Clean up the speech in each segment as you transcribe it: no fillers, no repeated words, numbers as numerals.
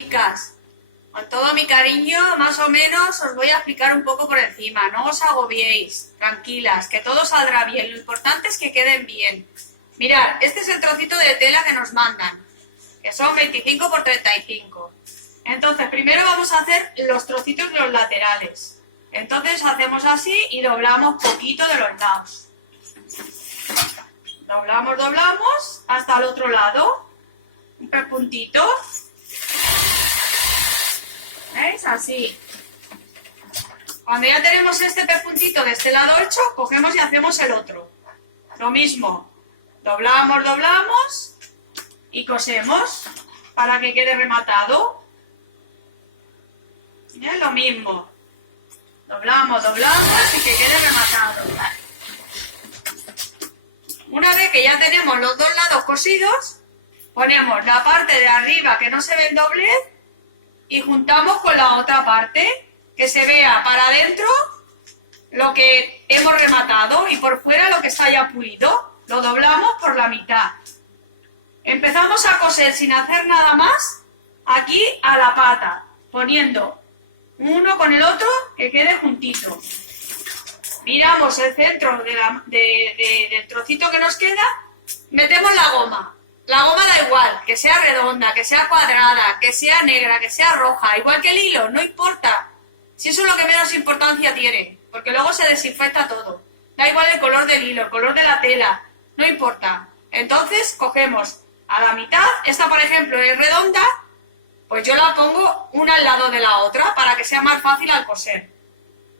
Chicas, con todo mi cariño, más o menos os voy a explicar un poco por encima. No os agobiéis, tranquilas, que todo saldrá bien. Lo importante es que queden bien. Mirad, este es el trocito de tela que nos mandan, que son 25 por 35. Entonces, primero vamos a hacer los trocitos de los laterales. Entonces hacemos así y doblamos poquito de los lados. Doblamos hasta el otro lado. Un pepuntito. ¿Veis? Así. Cuando ya tenemos este pepuntito de este lado hecho, cogemos y hacemos el otro. Lo mismo. Doblamos y cosemos para que quede rematado. ¿Ya? Lo mismo. Doblamos y que quede rematado. Una vez que ya tenemos los dos lados cosidos, ponemos la parte de arriba que no se ve el doblez y juntamos con la otra parte, que se vea para adentro lo que hemos rematado y por fuera lo que está ya pulido. Lo doblamos por la mitad. Empezamos a coser sin hacer nada más aquí a la pata, poniendo uno con el otro que quede juntito. Miramos el centro del trocito que nos queda, metemos la goma. La goma da igual, que sea redonda, que sea cuadrada, que sea negra, que sea roja, igual que el hilo, no importa. Si eso es lo que menos importancia tiene, porque luego se desinfecta todo. Da igual el color del hilo, el color de la tela, no importa. Entonces cogemos a la mitad, esta por ejemplo es redonda, pues yo la pongo una al lado de la otra para que sea más fácil al coser.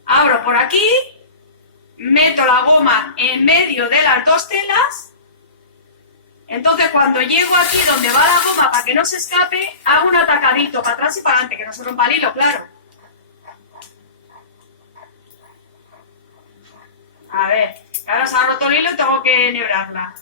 Abro por aquí, meto la goma en medio de las dos telas. Entonces cuando llego aquí donde va la goma para que no se escape, hago un atacadito para atrás y para adelante, que no se rompa el hilo, claro. A ver, ahora se ha roto el hilo y tengo que enhebrarla.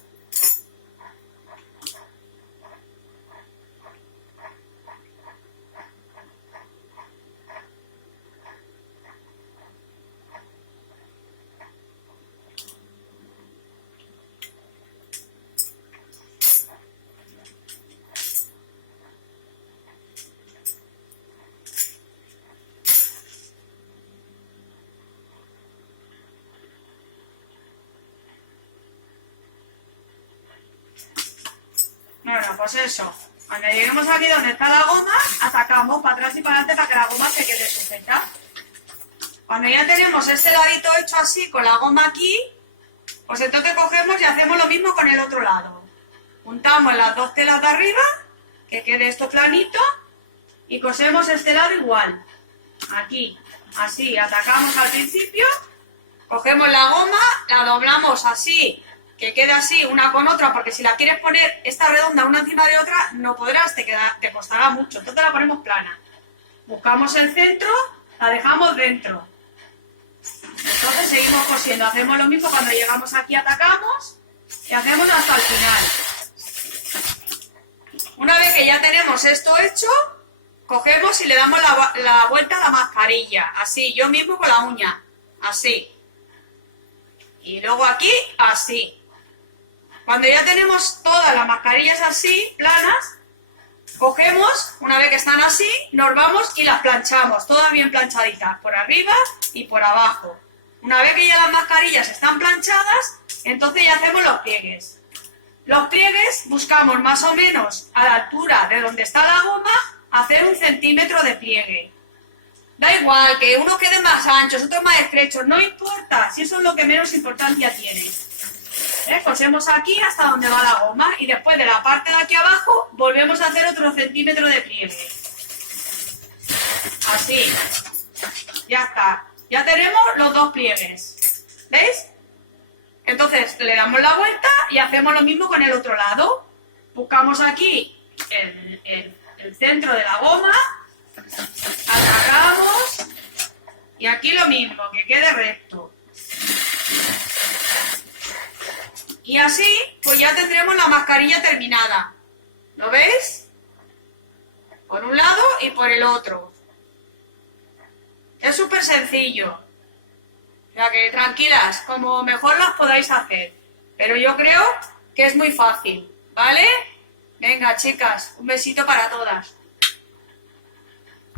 Bueno, pues eso. Cuando lleguemos aquí donde está la goma, atacamos para atrás y para adelante para que la goma se quede sujeta. Cuando ya tenemos este ladito hecho así, con la goma aquí, pues entonces cogemos y hacemos lo mismo con el otro lado. Juntamos las dos telas de arriba, que quede esto planito, y cosemos este lado igual. Aquí, así, atacamos al principio, cogemos la goma, la doblamos así, que quede así una con otra, porque si la quieres poner esta redonda una encima de otra, no podrás, te costará mucho. Entonces la ponemos plana. Buscamos el centro, la dejamos dentro. Entonces seguimos cosiendo. Hacemos lo mismo cuando llegamos aquí, atacamos y hacemos hasta el final. Una vez que ya tenemos esto hecho, cogemos y le damos la vuelta a la mascarilla. Así, yo mismo con la uña. Así. Y luego aquí, así. Cuando ya tenemos todas las mascarillas así, planas, cogemos, una vez que están así, nos vamos y las planchamos, todas bien planchaditas, por arriba y por abajo. Una vez que ya las mascarillas están planchadas, entonces ya hacemos los pliegues. Los pliegues buscamos más o menos a la altura de donde está la goma, hacer 1 centímetro de pliegue. Da igual, que unos queden más anchos, otros más estrechos, no importa, si eso es lo que menos importancia tiene. Cosemos aquí hasta donde va la goma y después de la parte de aquí abajo volvemos a hacer otro centímetro de pliegue. Así. Ya está. Ya tenemos los dos pliegues. ¿Veis? Entonces le damos la vuelta y hacemos lo mismo con el otro lado. Buscamos aquí el centro de la goma. Agarramos y aquí lo mismo, que quede recto. Y así, pues ya tendremos la mascarilla terminada. ¿Lo veis? Por un lado y por el otro. Es súper sencillo. O sea que tranquilas, como mejor las podáis hacer. Pero yo creo que es muy fácil, ¿vale? Venga, chicas, un besito para todas.